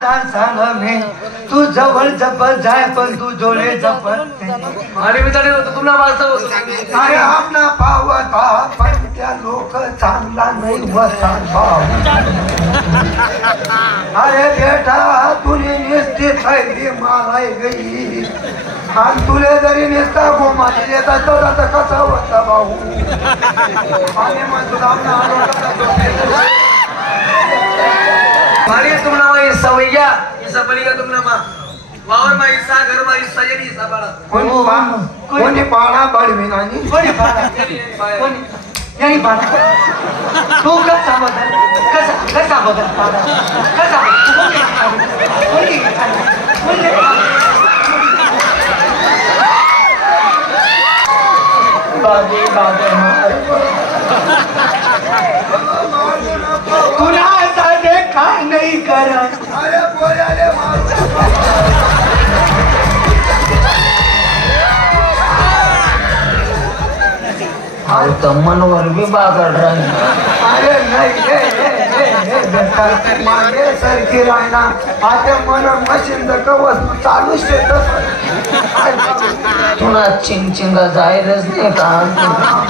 सांग में तू जवळ जपत जाय पण तू जोडे जपत आणि मी तरी होतो तुला वाचव अरे आपला पावता पण त्या लोक चांगला नाही वसा भाव अरे बेटा तुने निस्ती थैली माराय गई आणि तुले जरी निसता गोमाची देता तर आता कसा होता भाऊ आणि मग तुला मारी तुमना मा हिस्सा भैया हिस्सा बलिगा तुमना मा वावर मा हिस्सा घर मा हिस्सा येणी हिस्सा बाळा कोणी पाळा बडवीन आणि कोणी पाळा कोणी यानी पाळा तू कसा बदल कसा बदल पाळा कसा कोणी बाबे बाबे तुला साधे काय नाही करत अरे बोलाले तो मनवर भी बागड राही अरे नाही मागे सरकी राहना आता मन मशीन वस्तू चालू तुला चिंचिंगा जायरच नाही का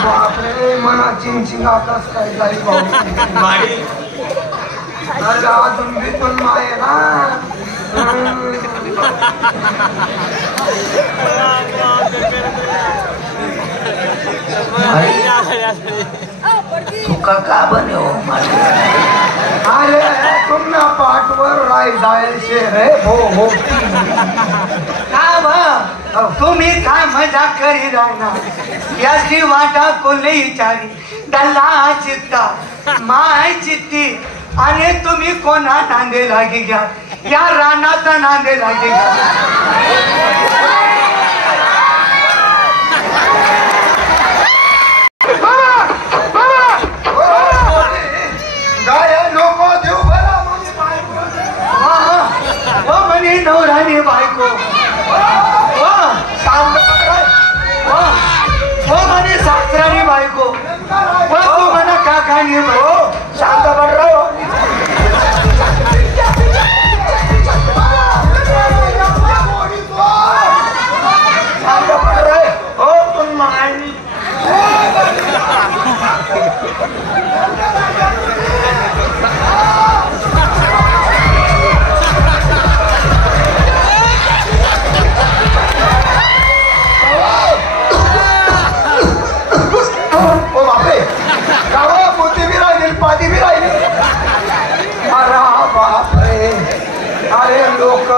बापरे मना चिंचिंगा कस काय जाईल भाऊ अरे अजून बितून माये ना तुका का बने हो अरे तुमना पाठवर राय जायचे रे हो का तुम्ही काय मजा करी राहणार याची वाटा कोल्हे विचारी दल्ला चित्ता माय चित्ती आणि तुम्ही कोणा नांदे लागी घ्या या रानाचा नांदे लागी घ्या नवरानी बायको म्हणे सासरानी बायको तू म्हणा काकानी शांत पड हो तुम अरे लोक